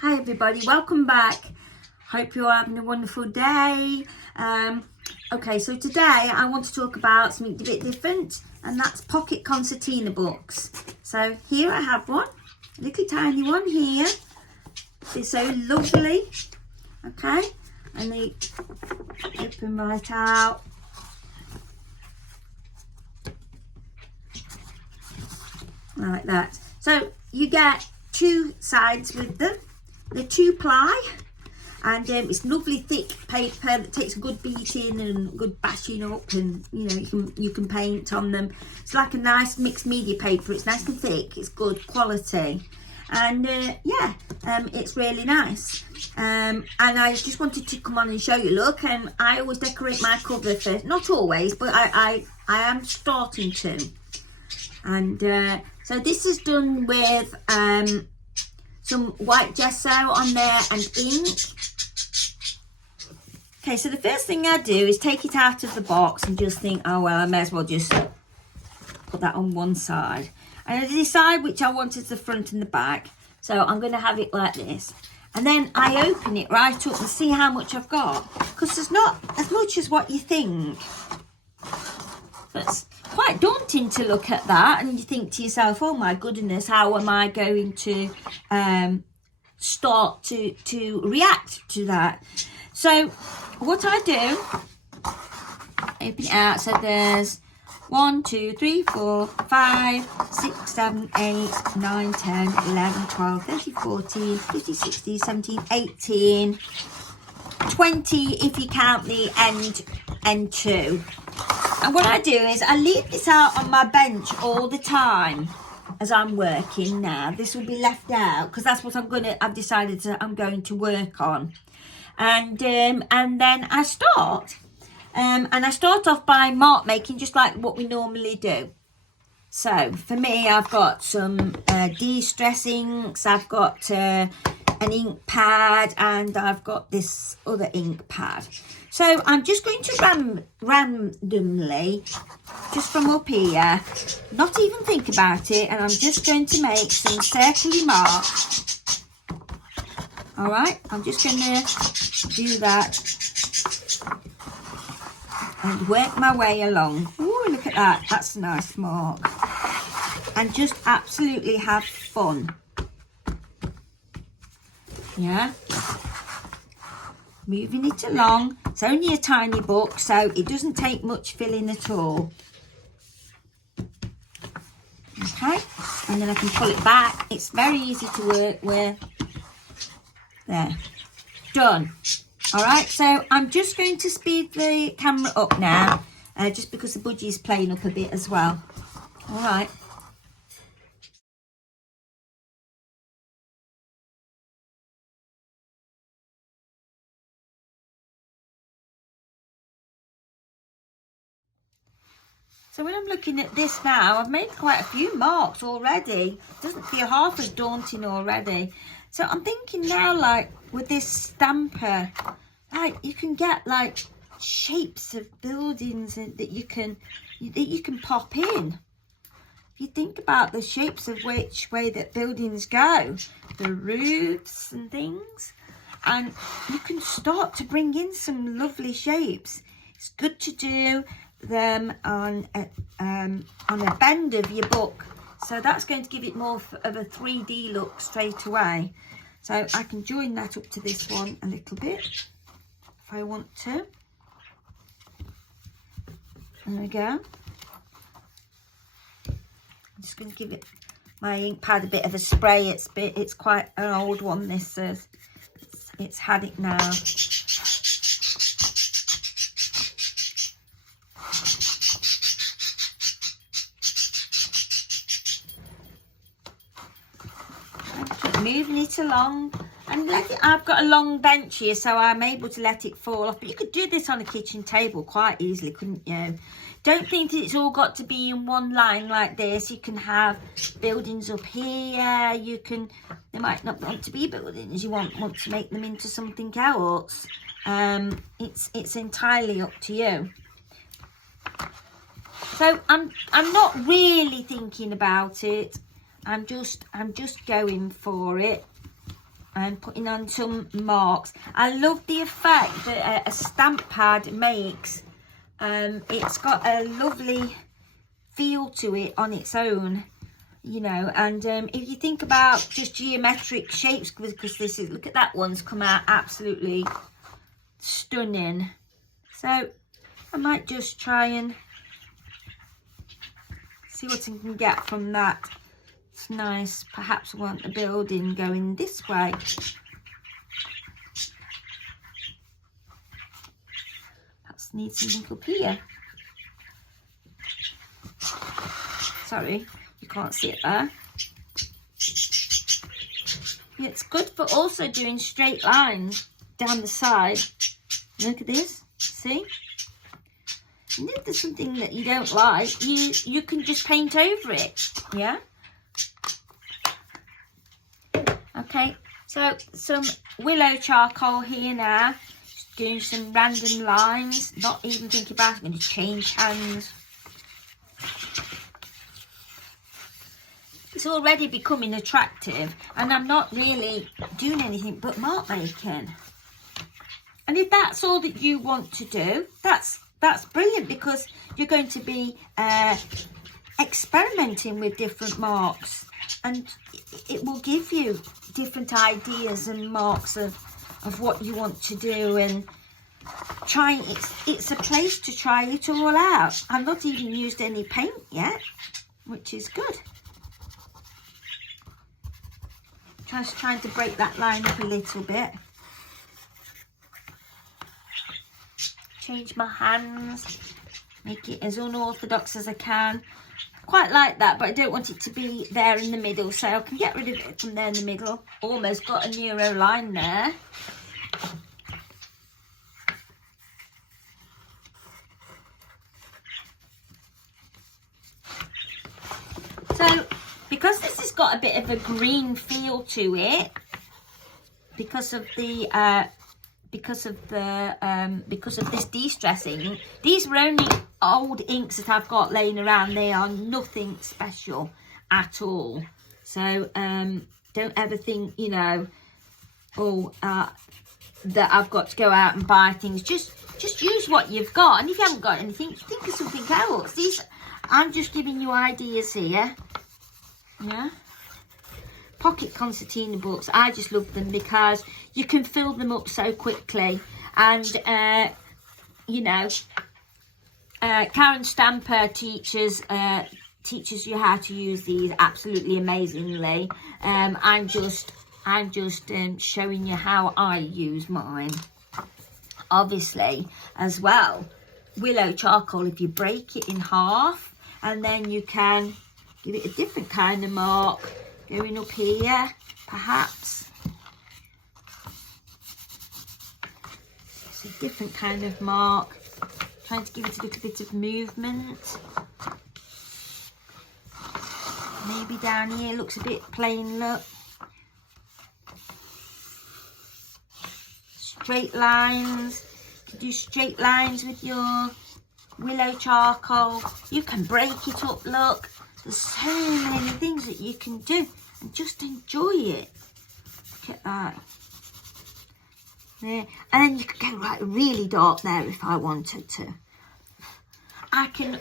Hi everybody, welcome back. Hope you're having a wonderful day. Okay, so today I want to talk about something a bit different, and that's pocket concertina books. So here I have one, a little tiny one here. It's so lovely. Okay, and they open right out. Like that. So you get two sides with them. They're 2-ply, and it's lovely thick paper that takes a good beating and good bashing up, and you can paint on them. It's like a nice mixed media paper. It's nice and thick. It's good quality, and it's really nice. And I just wanted to come on and show you. Look, and I always decorate my cover first. Not always, but I am starting to. And so this is done with some white gesso on there and ink. Okay, so the first thing I do is take it out of the box and just think, oh well, I may as well just put that on one side. And I decide which I want as the front and the back. So I'm going to have it like this. And then I open it right up and see how much I've got. Because there's not as much as what you think. That's quite daunting to look at that, and you think to yourself, oh my goodness, how am I going to start to react to that? So what I do, open it out. So there's 1, 2, 3, 4, 5, 6, 7, 8, 9, 10, 11, 12, 13, 14, 15, 16, 17, 18, 20 if you count the end two. And what I do is I leave this out on my bench all the time as I'm working now. This will be left out because that's what I've decided I'm going to work on. And then I start. And I start off by mark making, just like what we normally do. So for me, I've got some de-stress inks. I've got an ink pad, and I've got this other ink pad. So I'm just going to randomly, just from up here, not even think about it, and I'm just going to make some circly marks. All right, I'm just going to do that and work my way along. Ooh, look at that. That's a nice mark. And just absolutely have fun. Yeah. Moving it along. It's only a tiny book, so it doesn't take much filling at all. Okay, and then I can pull it back. It's very easy to work with. There, done. All right, so I'm just going to speed the camera up now, just because the budgie is playing up a bit as well. All right. So when I'm looking at this now, I've made quite a few marks already. It doesn't feel half as daunting already. So I'm thinking now, like with this stamper, like you can get like shapes of buildings that you can pop in. If you think about the shapes of which way that buildings go, the roofs and things, and you can start to bring in some lovely shapes. It's good to do them on a bend of your book, so that's going to give it more of a 3D look straight away. So I can join that up to this one a little bit if I want to. There we go. I'm just going to give it my ink pad a bit of a spray. It's quite an old one, this is. It's had it now. Moving it along, and I've got a long bench here, so I'm able to let it fall off. But you could do this on a kitchen table quite easily, couldn't you? Don't think that it's all got to be in one line like this. You can have buildings up here. They might not want to be buildings. You want to make them into something else. It's entirely up to you. So I'm not really thinking about it. I'm just going for it. and putting on some marks. I love the effect that a stamp pad makes. It's got a lovely feel to it on its own, you know. And if you think about just geometric shapes, because this is, look at that one's come out absolutely stunning. So I might just try and see what I can get from that. It's nice. Perhaps I want the building going this way. Perhaps need something up here. Sorry, you can't see it there. It's good for also doing straight lines down the side. Look at this. See? And if there's something that you don't like, you can just paint over it. Yeah? Okay, so some willow charcoal here now. Just doing some random lines. Not even thinking about it. I'm going to change hands. It's already becoming attractive, and I'm not really doing anything but mark making. And if that's all that you want to do, that's brilliant, because you're going to be experimenting with different marks, and it will give you different ideas and marks of what you want to do, and trying it's a place to try it all out. I've not even used any paint yet, which is good. Just trying to break that line up a little bit. Change my hands, make it as unorthodox as I can. Quite like that, but I don't want it to be there in the middle, so I can get rid of it from there in the middle. Almost got a Neuro line there. So, because this has got a bit of a green feel to it, because of this de-stressing, these were only old inks that I've got laying around. They are nothing special at all. So don't ever think, you know, that I've got to go out and buy things. Just use what you've got, and if you haven't got anything, think of something else. I'm just giving you ideas here. Yeah. Pocket concertina books, I just love them because you can fill them up so quickly. And you know, Karen Stamper teaches you how to use these absolutely amazingly. I'm just showing you how I use mine. Obviously, as well, willow charcoal, if you break it in half, and then you can give it a different kind of mark going up here, perhaps. It's a different kind of mark, trying to give it a little bit of movement. Maybe down here looks a bit plain, look. Straight lines. You can do straight lines with your willow charcoal. You can break it up, look. There's so many things that you can do, and just enjoy it. Look at that. There. And then you can go like really dark there if I wanted to.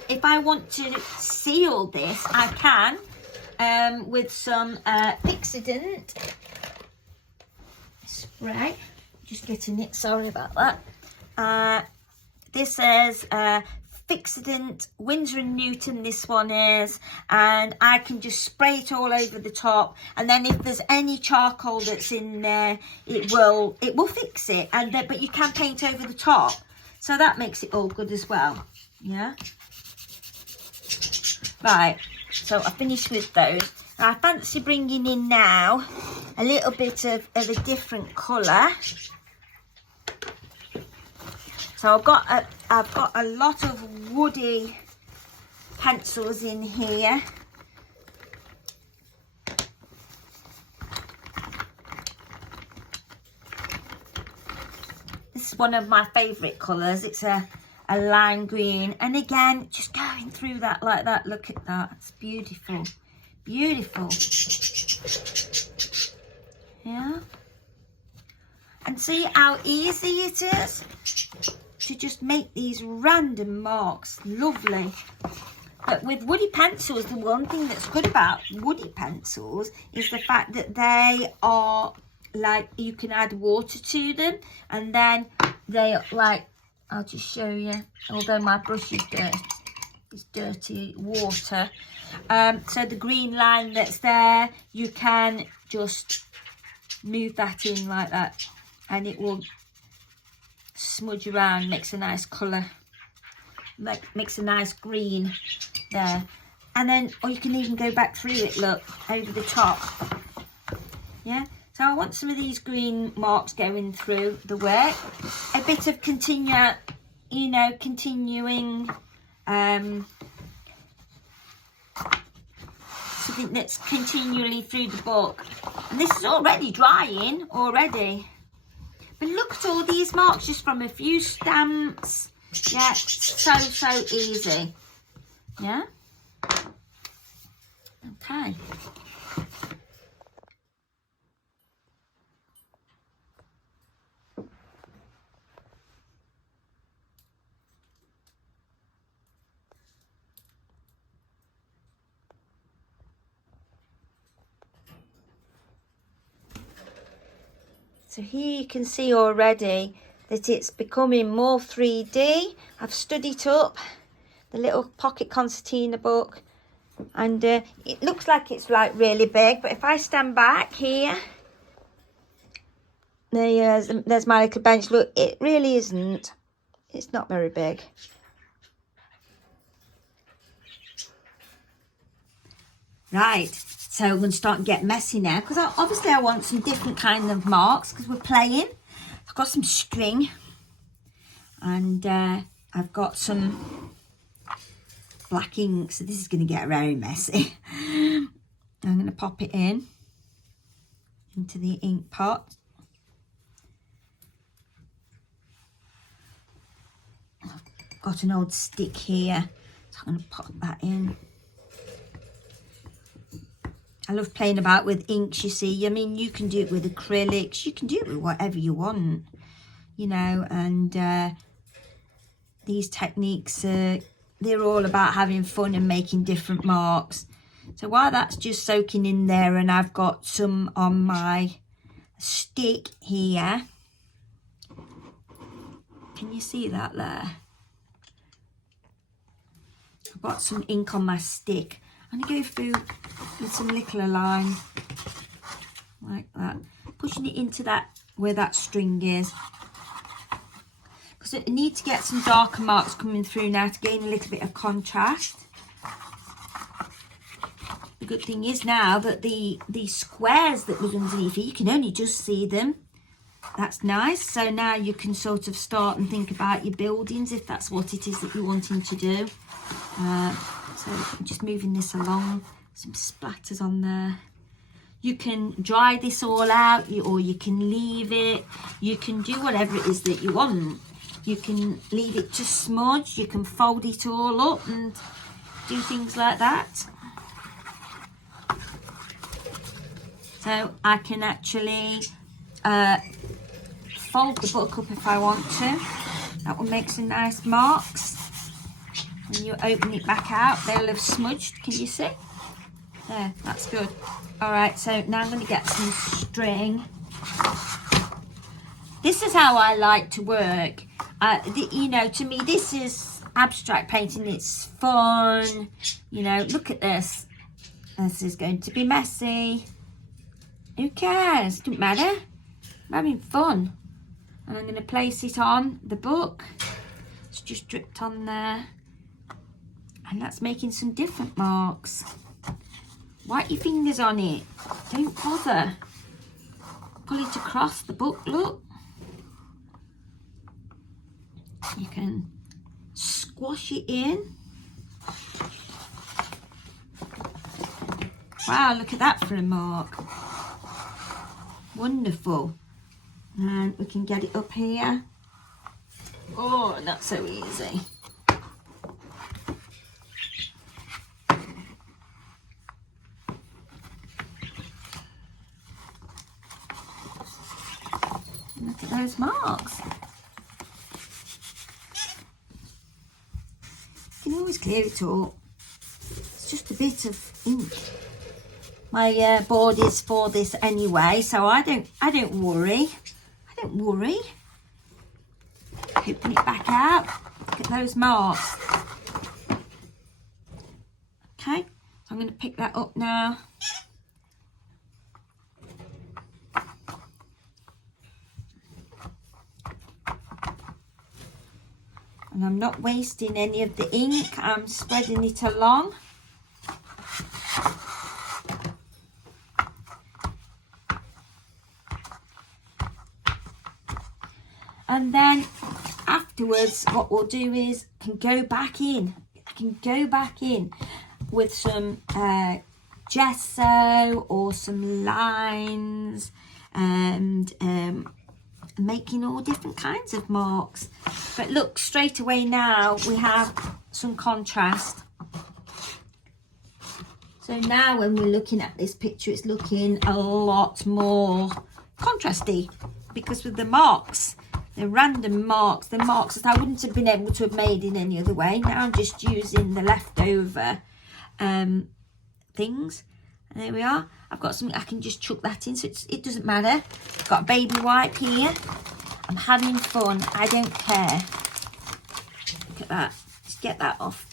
If I want to seal this, I can with some Fixident spray. Just getting it, sorry about that. This says Fixident, Winsor & Newton, this one is, and I can just spray it all over the top, and then if there's any charcoal that's in there, it will fix it, and then, but you can paint over the top, so that makes it all good as well. Yeah, right, so I finished with those. Now I fancy bringing in now a little bit of a different colour. So I've got a lot of woody pencils in here. This is one of my favourite colours. It's a lime green, and again, just going through that like that. Look at that, it's beautiful, beautiful. Yeah. And see how easy it is to just make these random marks. Lovely. But with woody pencils, the one thing that's good about woody pencils is the fact that they are like, you can add water to them, and then they like, I'll just show you, although my brush is dirty, it's dirty water. So the green line that's there, you can just move that in like that, and it will smudge around, makes a nice colour, makes a nice green there. And then, or you can even go back through it, look, over the top. Yeah, so I want some of these green marks going through the work. A bit of continuing something that's continually through the book. And this is already drying already. But look at all these marks just from a few stamps. Yeah, so easy. Yeah. Okay. So here you can see already that it's becoming more 3D. I've studied up the little pocket concertina book, and it looks like it's like really big, but if I stand back here, there's my little bench. Look, it really isn't. It's not very big. Right, so I'm going to start and get messy now, because obviously I want some different kind of marks, because we're playing. I've got some string, and I've got some black ink, so this is going to get very messy. I'm going to pop it into the ink pot. I've got an old stick here, so I'm going to pop that in. I love playing about with inks, you see. I mean, you can do it with acrylics, you can do it with whatever you want, you know, and these techniques, they're all about having fun and making different marks. So while that's just soaking in there, and I've got some on my stick here, can you see that there? I've got some ink on my stick. I'm going to go through with some little line like that, pushing it into that where that string is, because I need to get some darker marks coming through now to gain a little bit of contrast. The good thing is now that the squares that was underneath here, you can only just see them. That's nice. So now you can sort of start and think about your buildings, if that's what it is that you're wanting to do. So I'm just moving this along, some splatters on there. You can dry this all out, or you can leave it. You can do whatever it is that you want. You can leave it to smudge, you can fold it all up and do things like that. So I can actually fold the book up if I want to. That will make some nice marks. When you open it back out, they'll have smudged. Can you see? There, that's good. All right, so now I'm going to get some string. This is how I like to work. You know, to me, this is abstract painting. It's fun. You know, look at this. This is going to be messy. Who cares? Doesn't matter. I'm having fun. And I'm going to place it on the book. It's just dripped on there. And that's making some different marks. Wipe your fingers on it. Don't bother. Pull it across the book, look. You can squash it in. Wow, look at that for a mark. Wonderful. And we can get it up here. Oh, not so easy. Look at those marks. You can always clear it all. It's just a bit of ink. My board is for this anyway, so I don't worry. I don't worry. Open it back out. Look at those marks. Okay, so I'm going to pick that up now. And I'm not wasting any of the ink. I'm spreading it along. And then afterwards, what we'll do is I can go back in with some gesso or some lines and making all different kinds of marks. But look, straight away now we have some contrast. So now when we're looking at this picture, it's looking a lot more contrasty, because with the marks, the random marks, the marks that I wouldn't have been able to have made in any other way. Now I'm just using the leftover things. And there we are. I've got something I can just chuck that in, so it doesn't matter. I've got a baby wipe here. I'm having fun. I don't care. Look at that. Just get that off.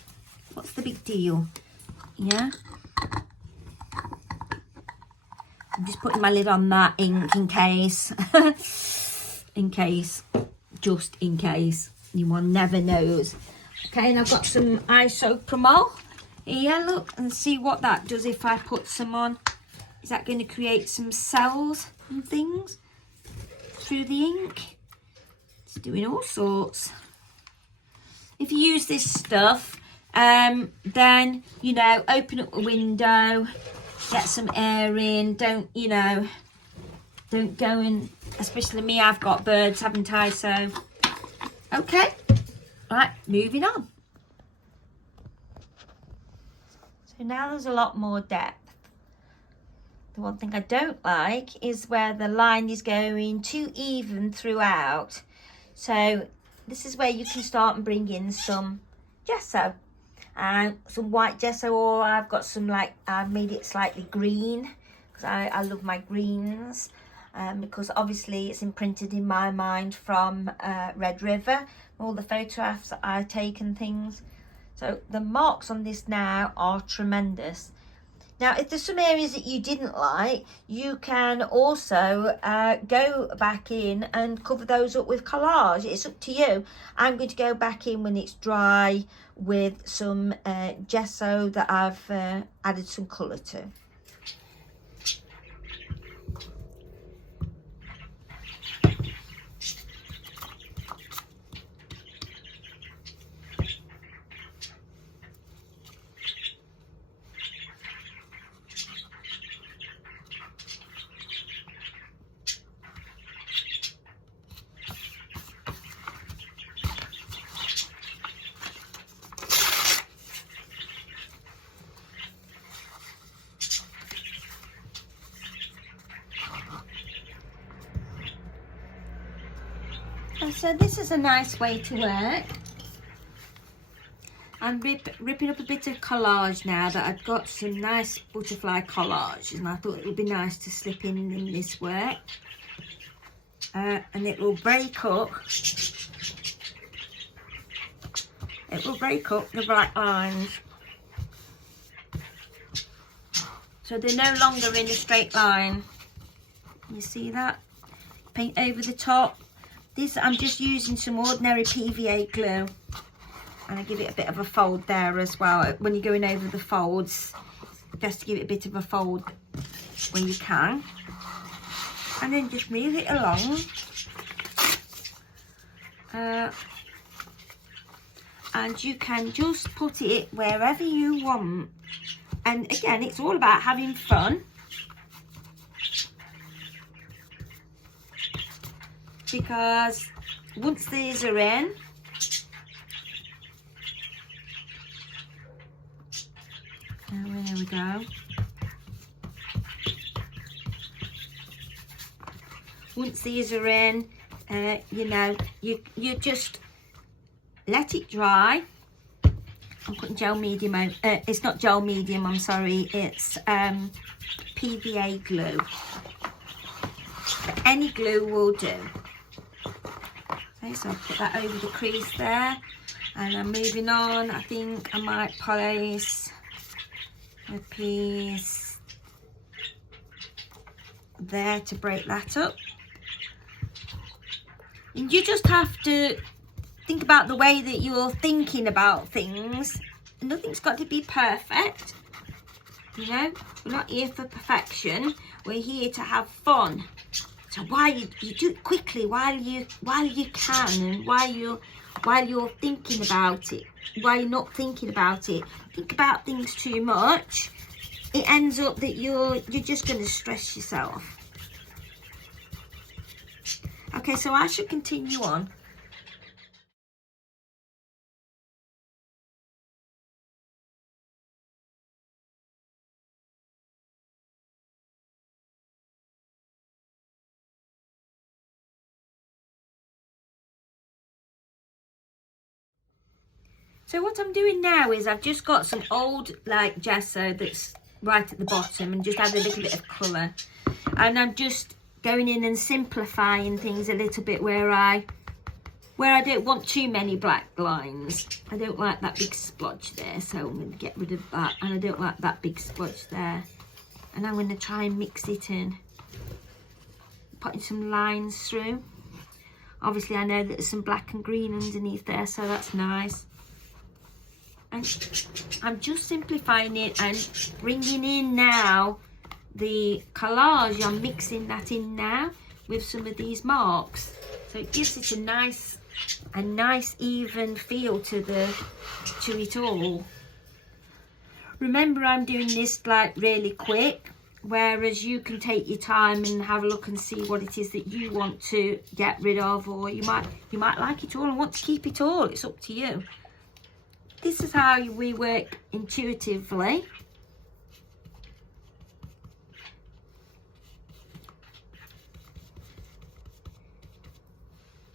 What's the big deal? Yeah. I'm just putting my lid on that ink in case. Just in case. Anyone never knows. Okay, and I've got some isopropyl here, look, and see what that does if I put some on. Is that going to create some cells and things through the ink? It's doing all sorts. If you use this stuff, then, you know, open up a window, get some air in, don't go in, especially me, I've got birds, haven't I? So, okay, right, moving on. So now there's a lot more depth. The one thing I don't like is where the line is going too even throughout. So this is where you can start and bring in some gesso. Some white gesso, or I've got some, like, I've made it slightly green, because I love my greens. Because obviously it's imprinted in my mind from Red River, all the photographs that I take and things. So the marks on this now are tremendous. Now, if there's some areas that you didn't like, you can also go back in and cover those up with collage. It's up to you. I'm going to go back in when it's dry with some gesso that I've added some colour to. So this is a nice way to work. I'm ripping up a bit of collage now that I've got some nice butterfly collage, and I thought it would be nice to slip in this work. And it will break up. It will break up the black lines, so they're no longer in a straight line. You see that? Paint over the top. This, I'm just using some ordinary PVA glue, and I give it a bit of a fold there as well. When you're going over the folds, best to give it a bit of a fold when you can, and then just move it along. And you can just put it wherever you want. And again, it's all about having fun. Because once these are in, there we go. Once these are in, you know, you just let it dry. I'm putting gel medium on. It's not gel medium, I'm sorry, it's PVA glue. But any glue will do. Okay, so I'll put that over the crease there, and I'm moving on. I think I might place a piece there to break that up. And you just have to think about the way that you're thinking about things. Nothing's got to be perfect, you know. We're not here for perfection. We're here to have fun. So while you do it quickly, while you can, and while you're thinking about it, while you're not thinking about it, think about things too much. It ends up that you're just going to stress yourself. Okay, so I should continue on. So what I'm doing now is I've just got some old like gesso that's right at the bottom and just add a little bit of colour. And I'm just going in and simplifying things a little bit where I don't want too many black lines. I don't like that big splodge there, so I'm going to get rid of that. And I don't like that big splodge there. And I'm going to try and mix it in. Putting some lines through. Obviously I know that there's some black and green underneath there, so that's nice. And I'm just simplifying it and bringing in now the collage. I'm mixing that in now with some of these marks, so it gives it a nice even feel to it all. Remember, I'm doing this like really quick, whereas you can take your time and have a look and see what it is that you want to get rid of, or you might like it all and want to keep it all. It's up to you. This is how we work intuitively.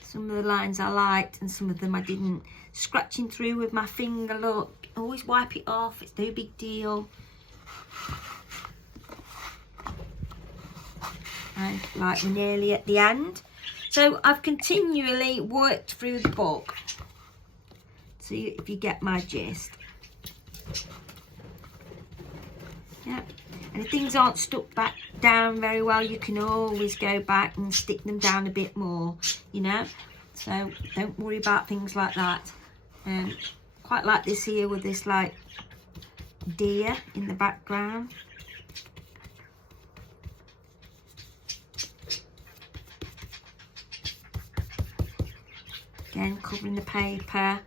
Some of the lines I liked and some of them I didn't. Scratching through with my finger, look. Always wipe it off, it's no big deal. And like we're nearly at the end. So I've continually worked through the book. See if you get my gist. Yeah, and if things aren't stuck back down very well, you can always go back and stick them down a bit more, you know. So don't worry about things like that. Quite like this here with this like deer in the background. Again, covering the paper.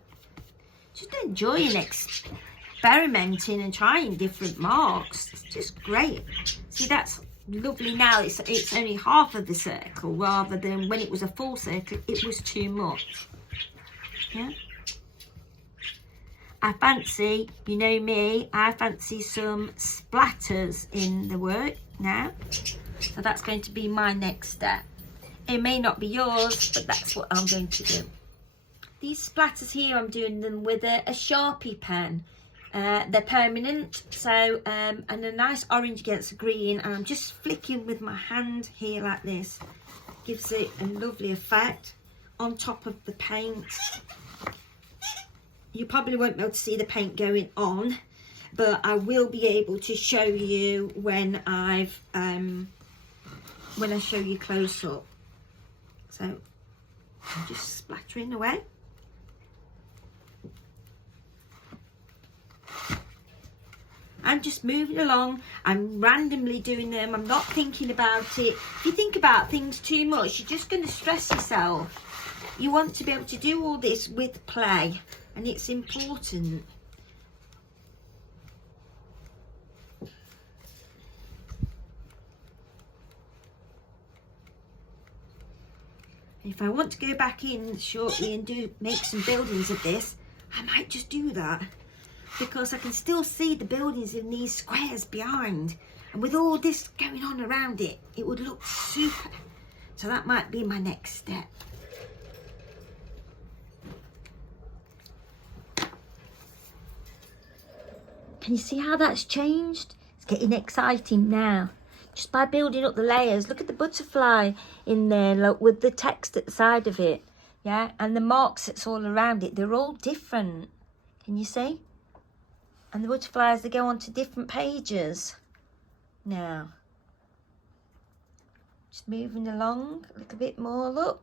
Just enjoying experimenting and trying different marks. It's just great. See, that's lovely now. It's only half of the circle rather than when it was a full circle, it was too much. Yeah. I fancy, you know me, I fancy some splatters in the work now. So that's going to be my next step. It may not be yours, but that's what I'm going to do. These splatters here, I'm doing them with a Sharpie pen. They're permanent, so and a nice orange against green, and I'm just flicking with my hand here like this. Gives it a lovely effect on top of the paint. You probably won't be able to see the paint going on, but I will be able to show you when I show you close up. So I'm just splattering away. I'm just moving along. I'm randomly doing them. I'm not thinking about it. If you think about things too much, you're just going to stress yourself. You want to be able to do all this with play, and it's important. If I want to go back in shortly and make some buildings of this, I might just do that. Because I can still see the buildings in these squares behind, and with all this going on around it, it would look super. So that might be my next step. Can you see how that's changed? It's getting exciting now. Just by building up the layers. Look at the butterfly in there, look, with the text at the side of it. Yeah, and the marks that's all around it. They're all different. Can you see? And the butterflies, they go onto different pages. Now, just moving along a little bit more, look.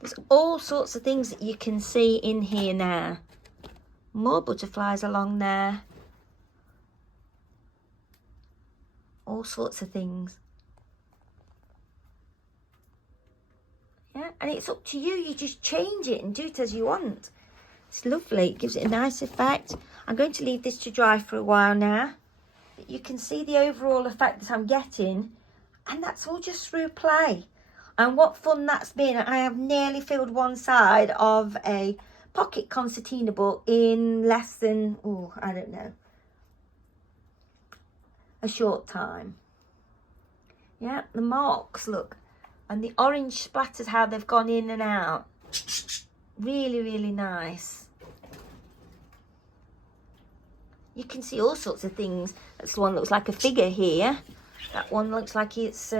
There's all sorts of things that you can see in here now. More butterflies along there. All sorts of things. Yeah, and it's up to you. You just change it and do it as you want. It's lovely. It gives it a nice effect. I'm going to leave this to dry for a while now. But you can see the overall effect that I'm getting. And that's all just through play. And what fun that's been. I have nearly filled one side of a pocket concertina book in less than, I don't know, a short time. Yeah, the marks, look. And the orange splatters, how they've gone in and out. Really, really nice. You can see all sorts of things. That's the one that looks like a figure here. That one looks like it's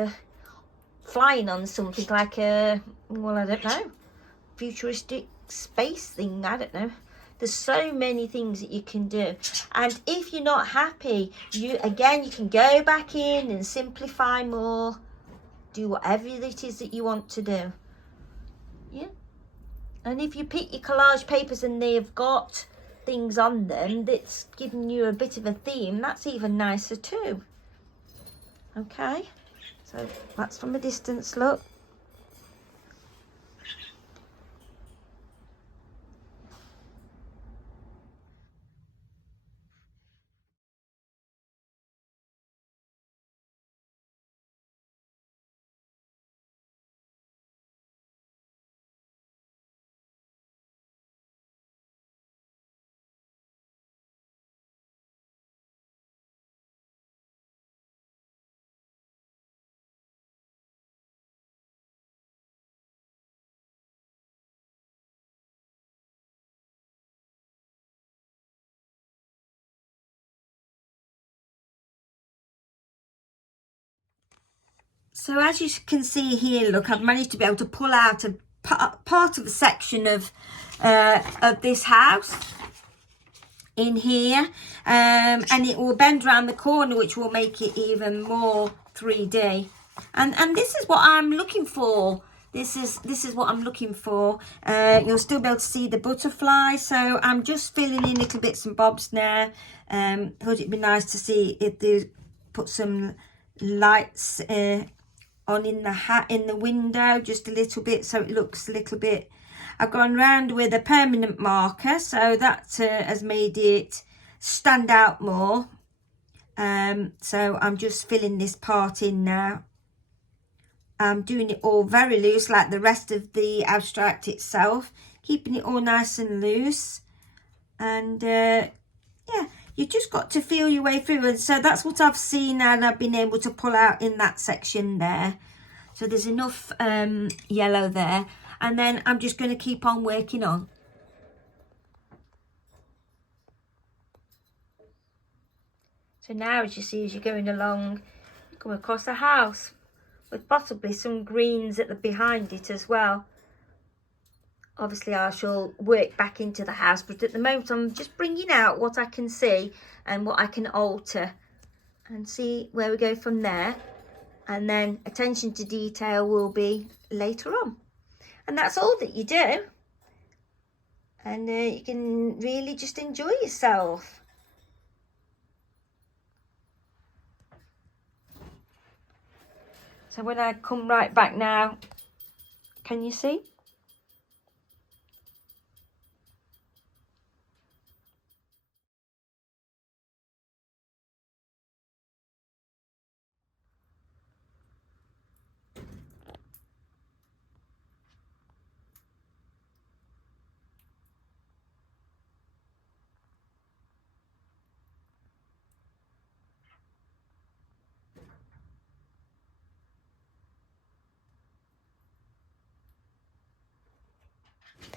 flying on something like a, well, I don't know, futuristic space thing. I don't know. There's so many things that you can do. And if you're not happy, you can go back in and simplify more. Do whatever it is that you want to do. Yeah. And if you pick your collage papers and they've got things on them that's giving you a bit of a theme, that's even nicer too. Okay. So that's from a distance, look. So as you can see here, look, I've managed to be able to pull out a part of a section of this house in here, and it will bend around the corner, which will make it even more 3D. And this is what I'm looking for. This is what I'm looking for. You'll still be able to see the butterfly. So I'm just filling in little bits and bobs now. Thought it'd be nice to see if they put some lights on in the window, just a little bit, so it looks a little bit. I've gone round with a permanent marker, so that has made it stand out more. So I'm just filling this part in now. I'm doing it all very loose, like the rest of the abstract itself, keeping it all nice and loose. And yeah, you just got to feel your way through. And so that's what I've seen and I've been able to pull out in that section there. So there's enough yellow there. And then I'm just going to keep on working on. So now, as you see, as you're going along, you come across a house with possibly some greens at the behind it as well. Obviously, I shall work back into the house, but at the moment I'm just bringing out what I can see and what I can alter and see where we go from there. And then attention to detail will be later on. And that's all that you do. And you can really just enjoy yourself. So when I come right back now, can you see?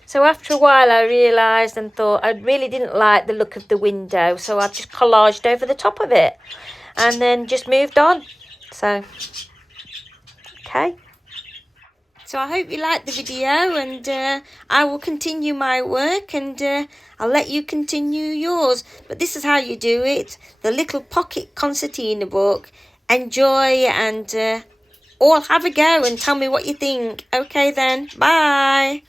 So after a while I realised and thought I really didn't like the look of the window, so I just collaged over the top of it and then just moved on. So, okay. So I hope you liked the video, and I will continue my work, and I'll let you continue yours. But this is how you do it. The little pocket concertina book. Enjoy, and all have a go and tell me what you think. Okay then, bye.